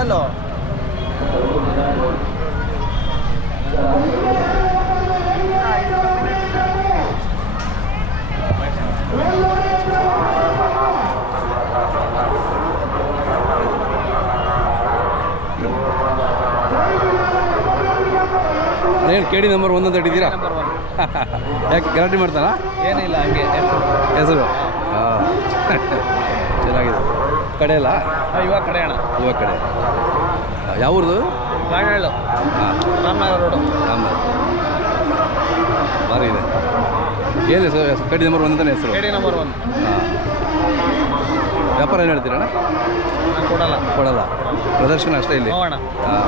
ಮಾಡಲು ಏನು K D number 1 ಅಂತ ಹಿಡಿದ್ದೀರಾ? ನಂಬರ್ 1. ಯಾಕೆ ಗಲಾಟೆ ಮಾಡ್ತಾರಾ? ಏನಿಲ್ಲ, ಹಂಗೆ ಹೆಸರು ಹಾಂ ಚೆನ್ನಾಗಿದೆ. ಕಡೆ ಅಲ್ಲ ಇವಾಗ ಕಡೆ ಅಣ್ಣ. ಇವಾಗ ಕಡೆ ಯಾವ್ದು? ಗಾಣಹಳ್ಳು, ಹಾಂ, ರಾಮನಗರ ರೋಡು. ರಾಮನಗರ. ಭಾರಿ ಇದೆ. ಏನು ಹೆಸರು? ಕಡಿ ನಂಬರ್ 1 ಅಂತಾನೆ ಹೆಸರು. ಕೆಡಿ ನಂಬರ್ 1. ಹಾಂ. ವ್ಯಾಪಾರ ಏನು ಹೇಳ್ತೀರಣ್ಣ? ನಾನು ಕೊಡಲ್ಲ. ಕೊಡಲ್ಲ, ಪ್ರದರ್ಶನ ಅಷ್ಟೇ ಇಲ್ಲಿ. ಹೋಗೋಣ. ಹಾಂ,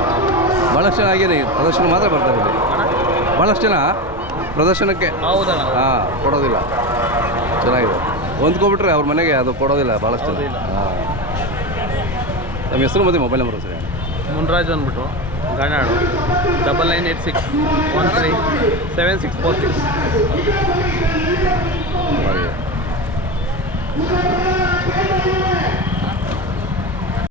ಭಾಳಷ್ಟು ಜನ ಆಗೇನೆ ಪ್ರದರ್ಶನ ಮಾತ್ರ ಬರ್ತಾರೆ ಇಲ್ಲಿ. ಭಾಳಷ್ಟು ಜನ ಪ್ರದರ್ಶನಕ್ಕೆ. ಹೌದಣ್ಣ. ಹಾಂ, ಕೊಡೋದಿಲ್ಲ. ಚೆನ್ನಾಗಿದೆ. ಹೊಂದ್ಕೊಬಿಟ್ರೆ ಅವ್ರ ಮನೆಗೆ ಅದು ಕೊಡೋದಿಲ್ಲ ಭಾಳಷ್ಟು ಜನ. ಹಾಂ. ನಮ್ಮ ಹೆಸರು ಮತ್ತು ಮೊಬೈಲ್ ನಂಬರು ಸರಿ? ಮುನ್ರಾಜು ಅಂದ್ಬಿಟ್ಟು, ಗಾಣಾಡು, 9986137646. ಭಾರಿ.